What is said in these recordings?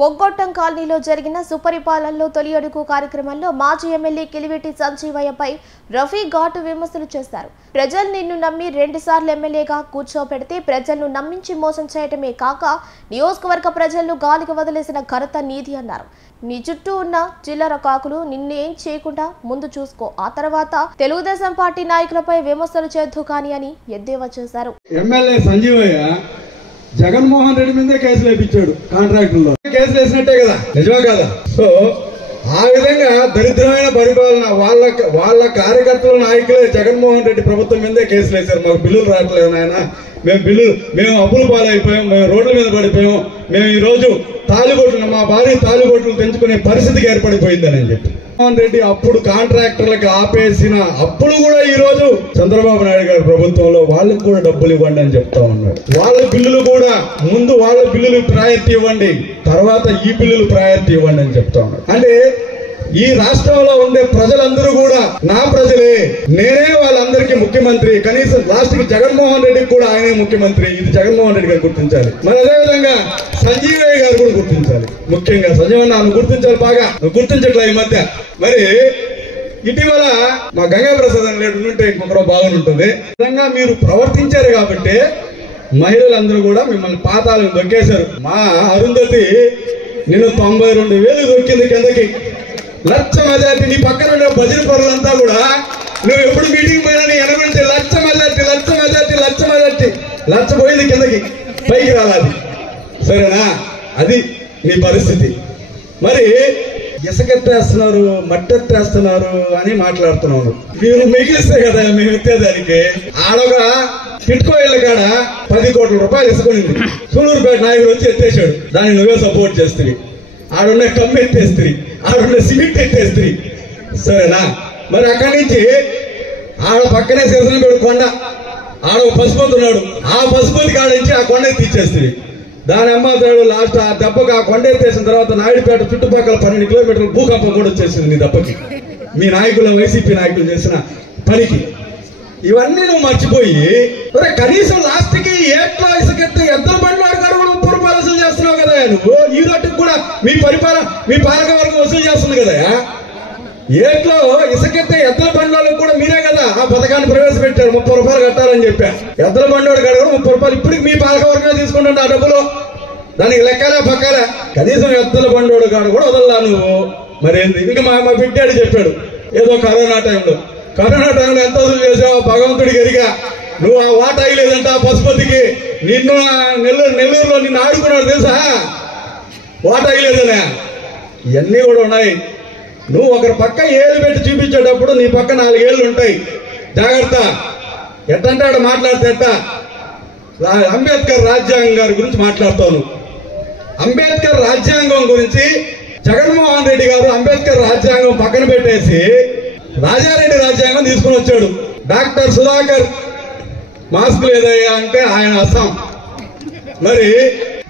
పొగ్గొట్టం కాలనీలో జరిగిన సుపరిపాలనలో తొలి అడుగు కార్యక్రమంలో మాజీ ఎమ్మెల్యే కిలివేటి సంజీవయ్యపై రఫీ ఘాటు విమర్శలు చేశారు. ప్రజలు నిన్ను నమ్మి 2 సార్లు ఎమ్మెల్యేగా కూర్చోపెడితే ప్రజలను నమ్మించి మోసం చేయటమే కాక నియోజకవర్గ ప్రజలను గాలికి వదిలేసిన ఘనత నీది అన్నారు. నీ చుట్టూ ఉన్న చిల్లర కాకులు నిన్ను ఏం చేయకుండా ముందు చూసుకో, ఆ తర్వాత తెలుగుదేశం పార్టీ నాయకులపై విమర్శలు చేద్దు కానీ అని ఎద్దేవా చేశారు. ఎమ్మెల్యే సంజీవయ్య జగన్మోహన్ రెడ్డి మీదే కేసులు వేయించాడు. కాంట్రాక్టుల్లో కేసులు వేసినట్టే కదా, నిజమే కదా? సో ఆ విధంగా దరిద్రమైన పరిపాలన వాళ్ళ కార్యకర్తల నాయకులే జగన్మోహన్ రెడ్డి ప్రభుత్వం మీదే కేసులు వేశారు. మాకు బిల్లులు రావట్లేదు నాయన, మేము అప్పులు పాలైపోయాం, మేము రోడ్ల మీద పడిపోయాం, మేము ఈ రోజు తాలిబొట్లు మా భార్య తాలిబొట్లు తెంచుకునే పరిస్థితికి ఏర్పడిపోయిందని చెప్పి జగన్మోహన్ రెడ్డి అప్పుడు కాంట్రాక్టర్లకు ఆపేసిన అప్పుడు కూడా ఈ రోజు చంద్రబాబు నాయుడు గారి ప్రభుత్వంలో వాళ్ళకి కూడా డబ్బులు ఇవ్వండి అని చెప్తా ఉన్నాడు. వాళ్ళ బిల్లులు కూడా ముందు వాళ్ళ బిల్లులు ప్రయారిటీ ఇవ్వండి, తర్వాత ఈ బిల్లులు ప్రయారిటీ ఇవ్వండి అని చెప్తా ఉన్నాడు. అంటే ఈ రాష్ట్రంలో ఉండే ప్రజలందరూ కూడా నా ప్రజలే, నేనే వాళ్ళందరికీ ముఖ్యమంత్రి, కనీసం లాస్ట్ కి జగన్మోహన్ రెడ్డికి కూడా ఆయనే ముఖ్యమంత్రి. ఇది జగన్మోహన్ రెడ్డి గారు గుర్తించాలి. మరి అదేవిధంగా సంజీవయ్య గారు కూడా గుర్తించాలి. ముఖ్యంగా సంజీవన్న నువ్వు గుర్తించాలి, బాగా నువ్వు గుర్తించట్లే ఈ మధ్య. మరి ఇటీవల మా గంగా ప్రసాద్ అని లేడు ఉంటే ఇంకొకరో బాగుంటుంది. విధంగా మీరు ప్రవర్తించారు కాబట్టి మహిళలందరూ కూడా మిమ్మల్ని పాతాలను దొక్కేశారు. మా అరుంధతి నిన్ను 92,000 దొక్కింది కిందకి, లక్ష మెజార్టీ. నీ పక్కన ఉండే భజన పరులంతా కూడా నువ్వు ఎప్పుడు మీటింగ్ పోయినా నీ వెనకుంటే లక్ష మెజార్టీ లక్ష పోయింది కిందకి, పైకి రావాలి. సరేనా? అది నీ పరిస్థితి. మరి ఇసుకెత్తేస్తున్నారు, మట్టెత్తేస్తున్నారు అని మాట్లాడుతున్నాను. మీరు మిగిలిస్తే కదా మేము ఎత్తేదానికి. ఆడగా కిట్కోయిళ్ళ కాడ 10 కోట్ల రూపాయలు ఇసుకొనింది. సూలూరుపేట నాయకుడు వచ్చి ఎత్తేసాడు, దాన్ని నువ్వే సపోర్ట్ చేస్తుంది. ఆడున్న కమ్మి ఎత్తేస్తుంది, ఆడున్న సిమెంట్ ఎత్తేస్తుంది. సరేనా? మరి అక్కడి నుంచి ఆడ పక్కనే శిరసనపేట కొండ, ఆడ పసుపంతి ఉన్నాడు, ఆ పసుపంతి కాడ నుంచి ఆ కొండ ఎత్తిచ్చేస్తుంది. దాని అమ్మాతాడు లాస్ట్ ఆ దెబ్బకు ఆ కొండ ఎత్తేసిన తర్వాత నాయుడుపేట చుట్టుపక్కల 12 కిలోమీటర్ల భూకంపం కూడా వచ్చేసింది నీ దెబ్బకి, మీ నాయకులు వైసీపీ నాయకులు చేసిన పనికి. ఇవన్నీ నువ్వు మర్చిపోయి కనీసం లాస్ట్ కి ఏట్లో ఇసుకెత్తే ఎద్దరు బండ్లు అడిగారు కూడా 30 రూపాయలు వసూలు చేస్తున్నావు కదా నువ్వు. ఈ రోజుకి కూడా మీ పాలకవర్గం వసూలు చేస్తుంది కదా. ఏట్లో ఇసుకెత్తే ఎద్దల బండ్లకు కూడా మీరే కదా ఆ పథకాన్ని ప్రవేశపెట్టారు. 30 రూపాయలు కట్టాలని చెప్పా. ఎద్దల బండోడు కాడ 30 రూపాయలు ఇప్పటికి మీ పాలకవర్గమే తీసుకుంటుంటే ఆ డబ్బులు దానికి లెక్కలే పక్కలే. కనీసం ఎద్దల బండోడు కాడ కూడా వదలలా నువ్వు. మరేంది ఇంకా మా బిడ్డాడు చెప్పాడు ఏదో కరోనా టైంలో ఎంత వసూలు చేసావు భగవంతుడికి ఎరిగా. నువ్వు ఆ వాటా అయ్యలేదంట ఆ పశుపతికి. నిన్ను నెల్లూరులో నిన్ను ఆడుకున్నాడు తెలుసా, వాటా అయ్యలేదనే. ఇవన్నీ కూడా ఉన్నాయి. నువ్వు ఒకరి పక్క ఏళ్ళు పెట్టి చూపించేటప్పుడు నీ పక్క 4 ఏళ్ళు ఉంటాయి. జాగ్రత్త. ఎట్టంటే ఆడ మాట్లాడితే ఎట్ట. అంబేద్కర్ రాజ్యాంగం గారి గురించి మాట్లాడుతాను. అంబేద్కర్ రాజ్యాంగం గురించి జగన్మోహన్ రెడ్డి గారు అంబేద్కర్ రాజ్యాంగం పక్కన పెట్టేసి రాజారెడ్డి రాజ్యాంగం తీసుకుని వచ్చాడు. డాక్టర్ సుధాకర్ మాస్క్ లేదయ్యా అంటే ఆయన అస్సాం. మరి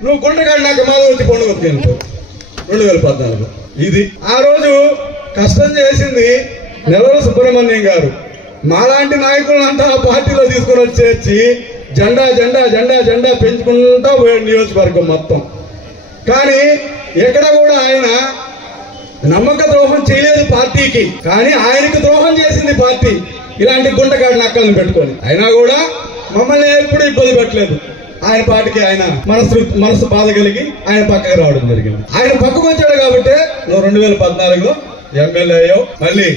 నువ్వు గుండెగాడి నాకు మాధవతి పండుగ 2014. ఇది ఆ రోజు కష్టం చేసింది నెల్లూరు సుబ్రహ్మణ్యం గారు. మాలాంటి నాయకులంతా ఆ పార్టీలో తీసుకుని వచ్చేసి జెండా జెండా జెండా జెండా పెంచుకుంటా పోయాడు నియోజకవర్గం మొత్తం. కానీ ఎక్కడ కూడా ఆయన నమ్మక ద్రోహం చేయలేదు పార్టీకి, కానీ ఆయనకు ద్రోహం చేసింది పార్టీ. ఇలాంటి గుంటగాడి నక్కలను పెట్టుకొని అయినా కూడా మమ్మల్ని ఎప్పుడు ఇబ్బంది పెట్టలేదు. ఆయన పార్టీకి ఆయన మనసు బాధ కలిగి ఆయన పక్కకు రావడం జరిగింది. ఆయన పక్కకు వచ్చాడు కాబట్టి నువ్వు 2014లో ఎమ్మెల్యే అయ్యావు. మళ్ళీ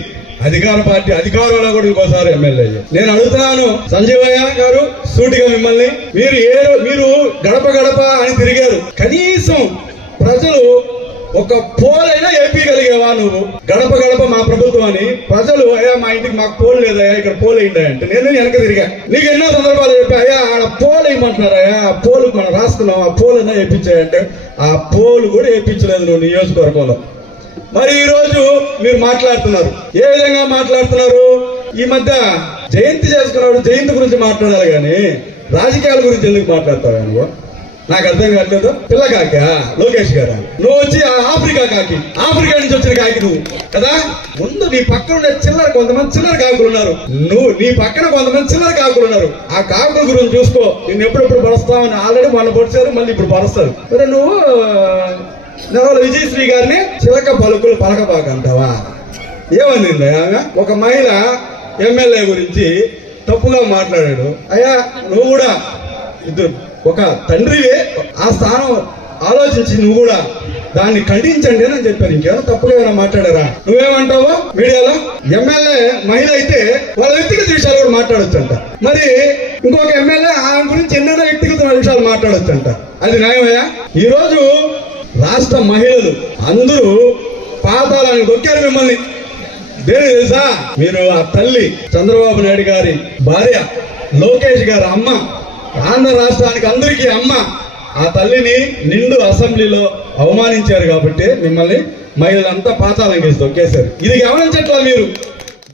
అధికార పార్టీ అధికారంలో కూడా ఇంకోసారి ఎమ్మెల్యే అయ్యావు. నేను అడుగుతున్నాను సంజీవయ్య గారు సూటిగా మిమ్మల్ని, మీరు గడప గడప అని తిరిగారు. కనీసం ప్రజలు ఒక పోలైనా ఏపీగలిగేవా నువ్వు? గడప గడప మా ప్రభుత్వం అని ప్రజలు అయ్యా మా ఇంటికి మాకు పోల్ లేదయ్యా ఇక్కడ పోల్ అయిందా అంటే నేను వెనక తిరిగా. నీకు ఎన్నో సందర్భాలు చెప్పా, అయ్యా ఆడ పోల్ వేయమంటున్నారయ్యా, ఆ పోలు మనం రాసుకున్నాం, ఆ పోల్ అయినా వేయించాయంటే ఆ పోలు కూడా వేయించలేదు నువ్వు నియోజకవర్గంలో. మరి ఈ రోజు మీరు మాట్లాడుతున్నారు, ఏ విధంగా మాట్లాడుతున్నారు? ఈ మధ్య జయంతి చేసుకున్నాడు, జయంతి గురించి మాట్లాడాలి కానీ రాజకీయాల గురించి ఎందుకు మాట్లాడతావు నువ్వు? నాకు అర్థం కావట్లేదు. పిల్ల కాక లోకేష్ గారు నువ్వు వచ్చి ఆఫ్రికా కాకి, ఆఫ్రికా నుంచి వచ్చిన కాకి నువ్వు కదా. ముందు నీ పక్కన ఉండే కొంతమంది చిల్లర కాకులు ఉన్నారు. నీ పక్కన కొంతమంది చిల్లర కాకులు ఉన్నారు. ఆ కాకుల గురించి చూసుకో. నిన్ను ఎప్పుడెప్పుడు పరుస్తావని ఆల్రెడీ మొన్న పొడిచారు, మళ్ళీ ఇప్పుడు పరుస్తారు. మరి నువ్వు వాళ్ళ విజయశ్రీ గారిని చిలక పలుకులు పలకబాకంటావా? ఏమనింది ఆమె? ఒక మహిళ ఎమ్మెల్యే గురించి తప్పుగా మాట్లాడాడు. అయ్యా నువ్వు కూడా ఇద్దరు ఒక తండ్రివే, ఆ స్థానం ఆలోచించి నువ్వు కూడా దాన్ని ఖండించండి అని చెప్పారు. ఇంకేమైనా తప్పుగా ఏమైనా మాట్లాడారా? నువ్వేమంటావు? మీడియాలో ఎమ్మెల్యే మహిళ అయితే వాళ్ళ వ్యక్తిగత విషయాలు కూడా మాట్లాడొచ్చంట, మరి ఇంకొక ఎమ్మెల్యే ఆయన గురించి ఎన్నెన్నో వ్యక్తిగత విషయాలు మాట్లాడొచ్చంట. అది న్యాయమయ్యా? ఈ రోజు రాష్ట్ర మహిళలు అందరూ పాతాళానికి దొక్కారు మిమ్మల్ని. దేని తెలుసా? మీరు ఆ తల్లి చంద్రబాబు నాయుడు గారి భార్య, లోకేష్ గారి అమ్మ, ఆంధ్ర రాష్ట్రానికి అందరికీ అమ్మ. ఆ తల్లిని నిండు అసెంబ్లీలో అవమానించారు కాబట్టి మిమ్మల్ని మహిళలంతా పాతాళం కేసి దొక్కేశారు. ఇది గమనించట్లా మీరు?